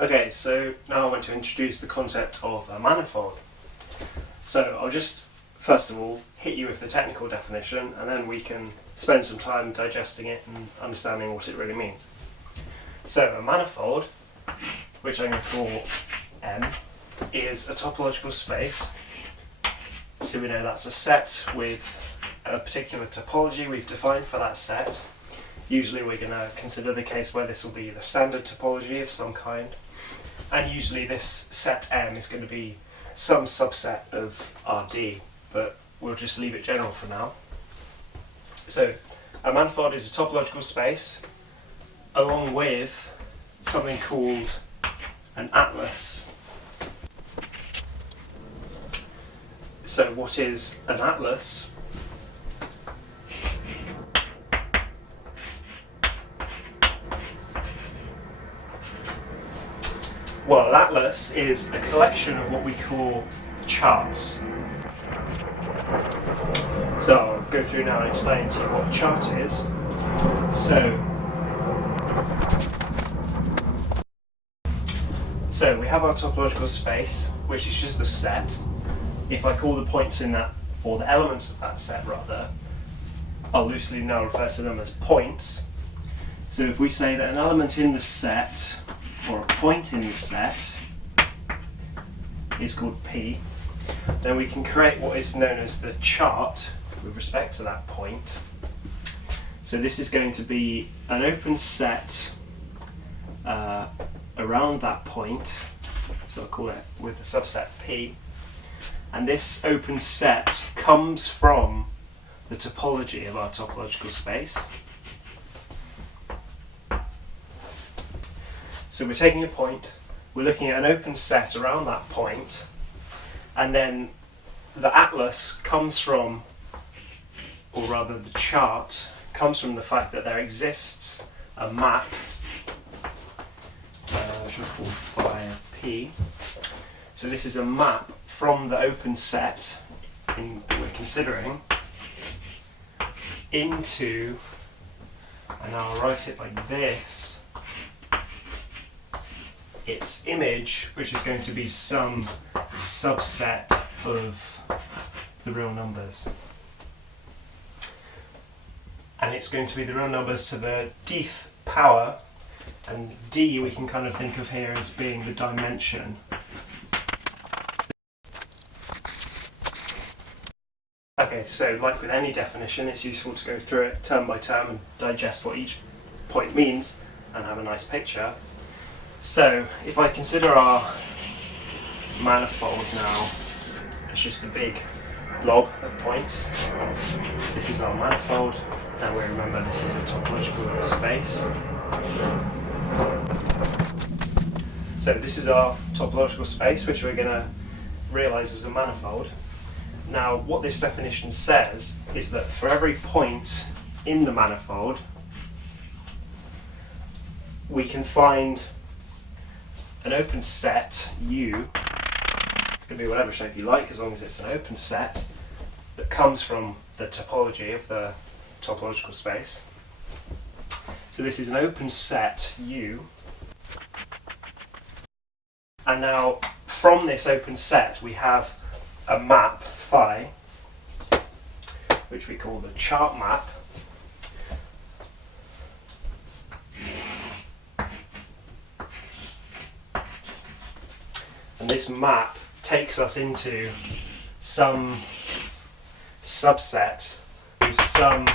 Okay, so now I want to introduce the concept of a manifold. So I'll just first of all hit you with the technical definition, and then we can spend some time digesting it and understanding what it really means. So a manifold, which I'm going to call M, is a topological space. So we know that's a set with a particular topology we've defined for that set. Usually we're going to consider the case where this will be the standard topology of some kind. And usually this set M is going to be some subset of Rd, but we'll just leave it general for now. So a manifold is a topological space along with something called an atlas. So what is an atlas? Well, an atlas is a collection of what we call charts. So I'll go through now and explain to you what a chart is. So we have our topological space, which is just a set. If I call the points in that, or the elements of that set rather, I'll loosely now refer to them as points. So if we say that an element in the set, or a point in the set, is called P, then we can create what is known as the chart with respect to that point. So this is going to be an open set around that point, so I'll call it with the subset P, and this open set comes from the topology of our topological space. So we're taking a point, we're looking at an open set around that point, and then the atlas comes from, or rather the chart, comes from the fact that there exists a map, which we'll call phi of P. So this is a map from the open set that we're considering into, and I'll write it like this, its image, which is going to be some subset of the real numbers. And it's going to be the real numbers to the dth power, and d we can kind of think of here as being the dimension. Okay, so like with any definition, it's useful to go through it term by term and digest what each point means and have a nice picture. So if I consider our manifold now as just a big blob of points, this is our manifold. Now we remember this is a topological space. So this is our topological space, which we're going to realise as a manifold. Now what this definition says is that for every point in the manifold, we can find an open set U, it can be whatever shape you like as long as it's an open set, that comes from the topology of the topological space. So this is an open set U, and now from this open set we have a map phi, which we call the chart map. And this map takes us into some subset, some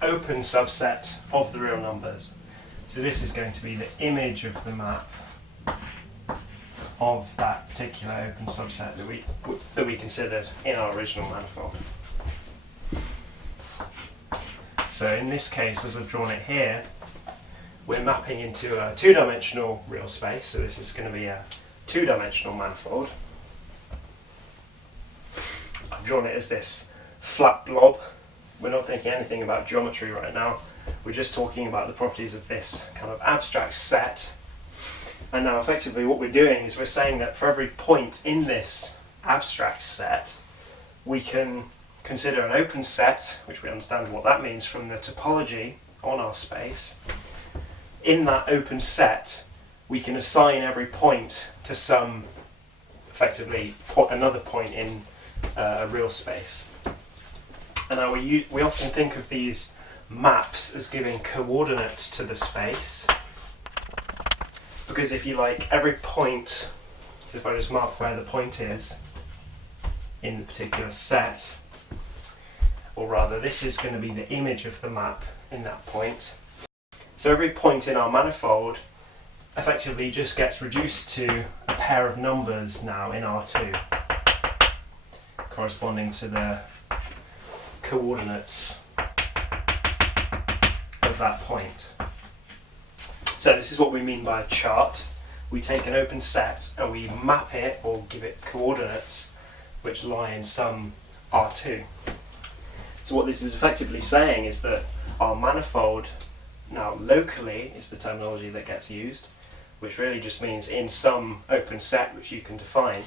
open subset of the real numbers. So this is going to be the image of the map of that particular open subset that we considered in our original manifold. So in this case, as I've drawn it here, we're mapping into a two-dimensional real space. So this is going to be a two-dimensional manifold. I've drawn it as this flat blob. We're not thinking anything about geometry right now. We're just talking about the properties of this kind of abstract set. And now effectively what we're doing is we're saying that for every point in this abstract set, we can consider an open set, which we understand what that means from the topology on our space. In that open set, we can assign every point to some, effectively, another point in a real space. And now we often think of these maps as giving coordinates to the space, because if you like, every point, so if I just mark where the point is in the particular set, or rather this is going to be the image of the map in that point. So every point in our manifold effectively just gets reduced to a pair of numbers now in R2, corresponding to the coordinates of that point. So this is what we mean by a chart. We take an open set and we map it or give it coordinates which lie in some R2. So what this is effectively saying is that our manifold, now locally is the terminology that gets used, which really just means in some open set which you can define.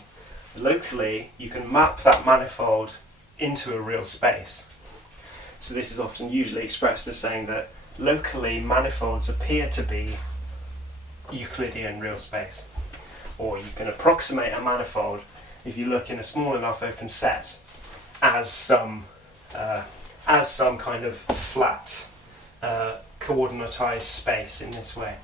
Locally, you can map that manifold into a real space. So this is often usually expressed as saying that locally manifolds appear to be Euclidean real space. Or you can approximate a manifold if you look in a small enough open set as some kind of flat coordinatized space in this way.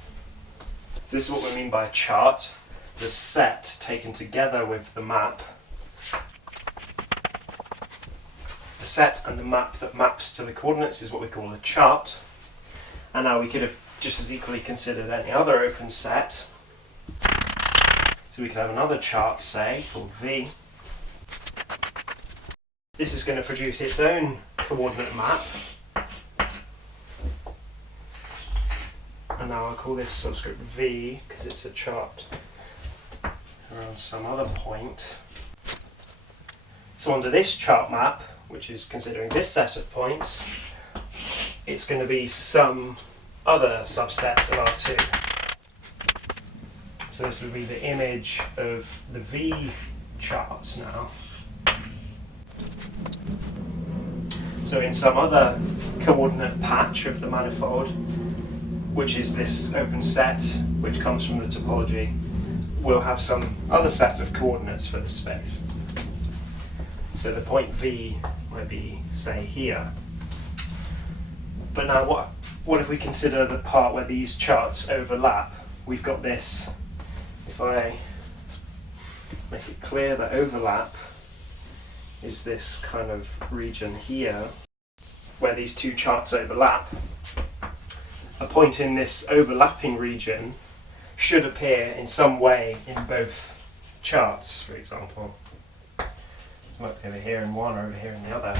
This is what we mean by a chart. The set taken together with the map. The set and the map that maps to the coordinates is what we call a chart. And now we could have just as equally considered any other open set. So we could have another chart, say, called V. This is going to produce its own coordinate map. And now I'll call this subscript V because it's a chart around some other point. So under this chart map, which is considering this set of points, it's going to be some other subset of R2. So this would be the image of the V chart now. So in some other coordinate patch of the manifold, which is this open set, which comes from the topology, we'll have some other set of coordinates for the space. So the point V might be, say, here. But now what if we consider the part where these charts overlap? We've got this, if I make it clear that overlap is this kind of region here, where these two charts overlap, a point in this overlapping region should appear in some way in both charts, for example. It might be over here in one or over here in the other.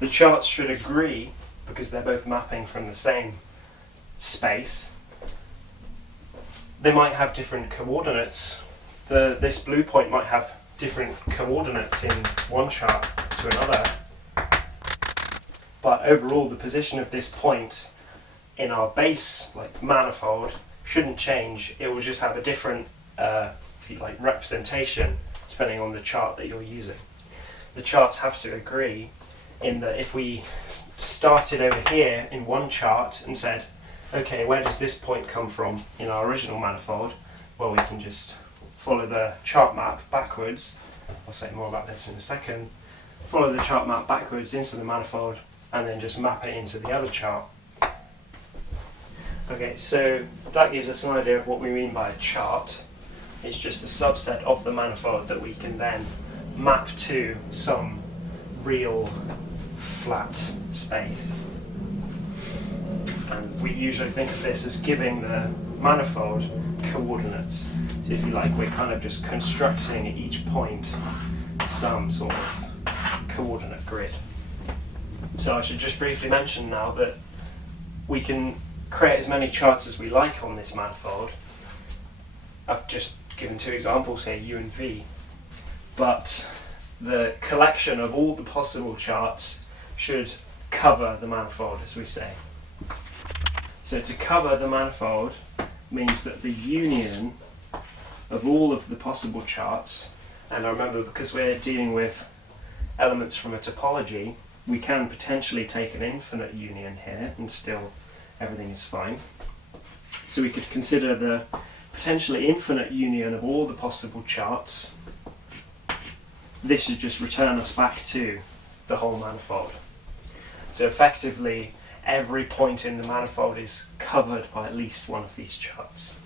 The charts should agree because they're both mapping from the same space. They might have different coordinates. This blue point might have different coordinates in one chart to another. But overall, the position of this point in our base, like manifold, shouldn't change. It will just have a different, if you like, representation depending on the chart that you're using. The charts have to agree in that if we started over here in one chart and said, okay, where does this point come from in our original manifold? Well, we can just follow the chart map backwards. I'll say more about this in a second. Follow the chart map backwards into the manifold and then just map it into the other chart. Okay, so that gives us an idea of what we mean by a chart. It's just a subset of the manifold that we can then map to some real flat space. And we usually think of this as giving the manifold coordinates. So if you like, we're kind of just constructing at each point some sort of coordinate grid. So I should just briefly mention now that we can create as many charts as we like on this manifold. I've just given two examples here, U and V, but the collection of all the possible charts should cover the manifold, as we say. So to cover the manifold means that the union of all of the possible charts, and I remember because we're dealing with elements from a topology, we can potentially take an infinite union here and still everything is fine. So we could consider the potentially infinite union of all the possible charts, this should just return us back to the whole manifold. So effectively, every point in the manifold is covered by at least one of these charts.